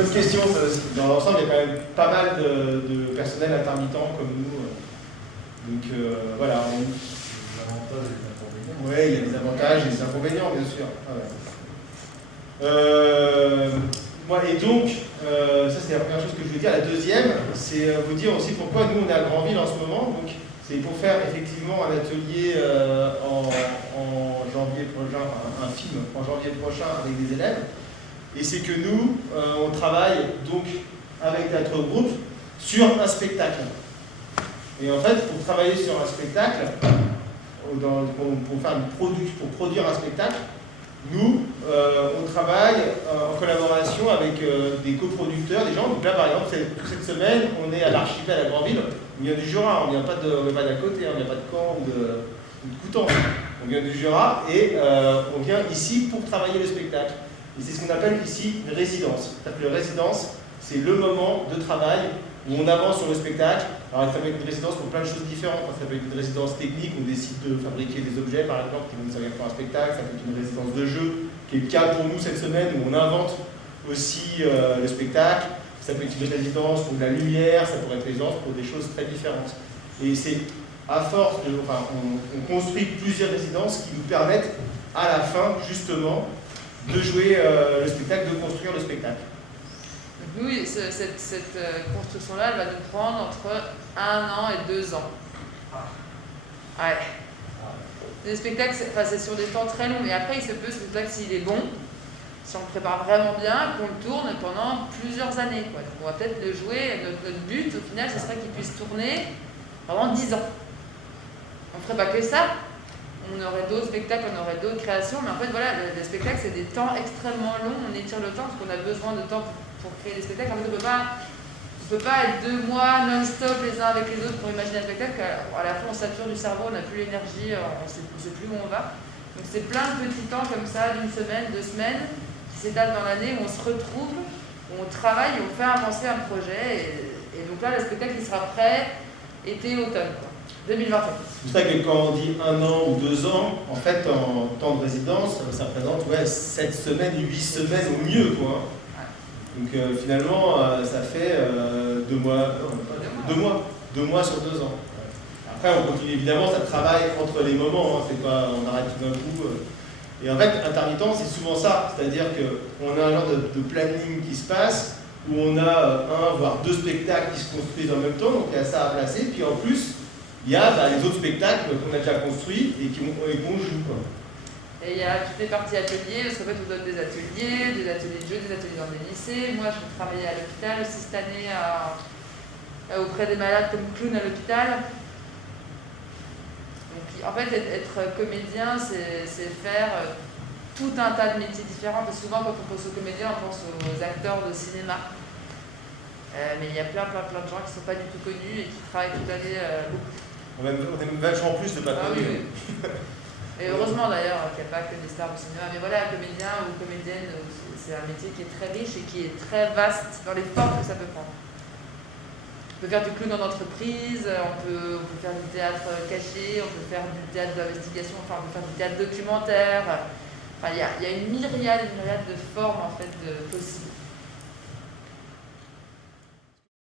bonne question. Dans l'ensemble, il y a quand même pas mal de personnel intermittent comme nous. Donc voilà. Les avantages et les inconvénients. Oui, il y a des avantages et des inconvénients, bien sûr. Et donc, ça c'est la première chose que je voulais dire. La deuxième, c'est vous dire aussi pourquoi nous on est à Granville en ce moment. Donc, c'est pour faire effectivement un atelier en janvier prochain, enfin, un film en janvier prochain avec des élèves. Et c'est que nous, on travaille donc avec Théâtre Groupe sur un spectacle. Et en fait, pour travailler sur un spectacle, pour produire un spectacle, nous, on travaille en collaboration avec des coproducteurs, des gens. Donc là, par exemple, cette semaine, on est à l'Archipel à Granville. On vient du Jura, on vient pas d'à côté, on vient pas de Caen ou de Coutances. On vient du Jura et on vient ici pour travailler le spectacle. Et c'est ce qu'on appelle ici une résidence. C'est-à-dire que la résidence, c'est le moment de travail où on avance sur le spectacle. Alors ça peut être une résidence pour plein de choses différentes. Ça peut être une résidence technique, on décide de fabriquer des objets par exemple qui vont nous servir pour un spectacle. Ça peut être une résidence de jeu, qui est le cas pour nous cette semaine où on invente aussi le spectacle. Ça peut être une résidence pour de la lumière, ça pourrait être une résidence pour des choses très différentes. Et c'est à force on construit plusieurs résidences qui nous permettent à la fin justement de jouer le spectacle, de construire le spectacle. Oui, cette construction-là, elle va nous prendre entre 1 an et 2 ans. Ouais. Les spectacles, c'est sur des temps très longs, mais après, il se peut, ce spectacle, s'il est bon, si on le prépare vraiment bien, qu'on le tourne pendant plusieurs années. Quoi. Donc on va peut-être le jouer, notre but, au final, ce serait qu'il puisse tourner pendant 10 ans. On ne ferait pas que ça. On aurait d'autres spectacles, on aurait d'autres créations, mais en fait, voilà, les spectacles, c'est des temps extrêmement longs, on étire le temps parce qu'on a besoin de temps pour créer des spectacles. En fait, on ne peut pas être 2 mois non-stop les uns avec les autres pour imaginer un spectacle. À la fin, on sature du cerveau, on n'a plus l'énergie, on ne sait plus où on va. Donc, c'est plein de petits temps comme ça, d'1 semaine, 2 semaines, qui s'étalent dans l'année, où on se retrouve, où on travaille et on fait avancer un projet. Et donc là, le spectacle, il sera prêt été-automne. 2021. C'est pour ça que quand on dit 1 an ou 2 ans, en fait, en temps de résidence, ça représente 7 semaines, 8 semaines au mieux, quoi. Donc finalement, ça fait 2 mois, 2 mois sur 2 ans. Après, on continue évidemment, ça travaille entre les moments, hein, c'est pas, on arrête tout d'un coup. Et en fait, intermittent, c'est souvent ça, c'est-à-dire qu'on a un genre de planning qui se passe, où on a 1 voire 2 spectacles qui se construisent en même temps, donc il y a ça à placer, puis en plus, il y a les autres spectacles qu'on a déjà construits et qu'on joue. Quoi. Et il y a toutes les parties ateliers, parce qu'en fait on donne des ateliers de jeu, des ateliers dans des lycées. Moi je travaillais à l'hôpital aussi cette année auprès des malades comme clown à l'hôpital. Donc en fait être comédien c'est faire tout un tas de métiers différents. Parce que souvent quand on pense aux comédiens on pense aux acteurs de cinéma. Mais il y a plein de gens qui ne sont pas du tout connus et qui travaillent toute l'année beaucoup. On aime vachement plus de pas connus. Oui. Et heureusement d'ailleurs qu'il n'y a pas que des stars au cinéma. Mais voilà, comédien ou comédienne, c'est un métier qui est très riche et qui est très vaste dans les formes que ça peut prendre. On peut faire du clown en entreprise, on peut faire du théâtre caché, on peut faire du théâtre d'investigation, enfin on peut faire du théâtre documentaire. Enfin, il y a une myriade de formes en fait, possibles.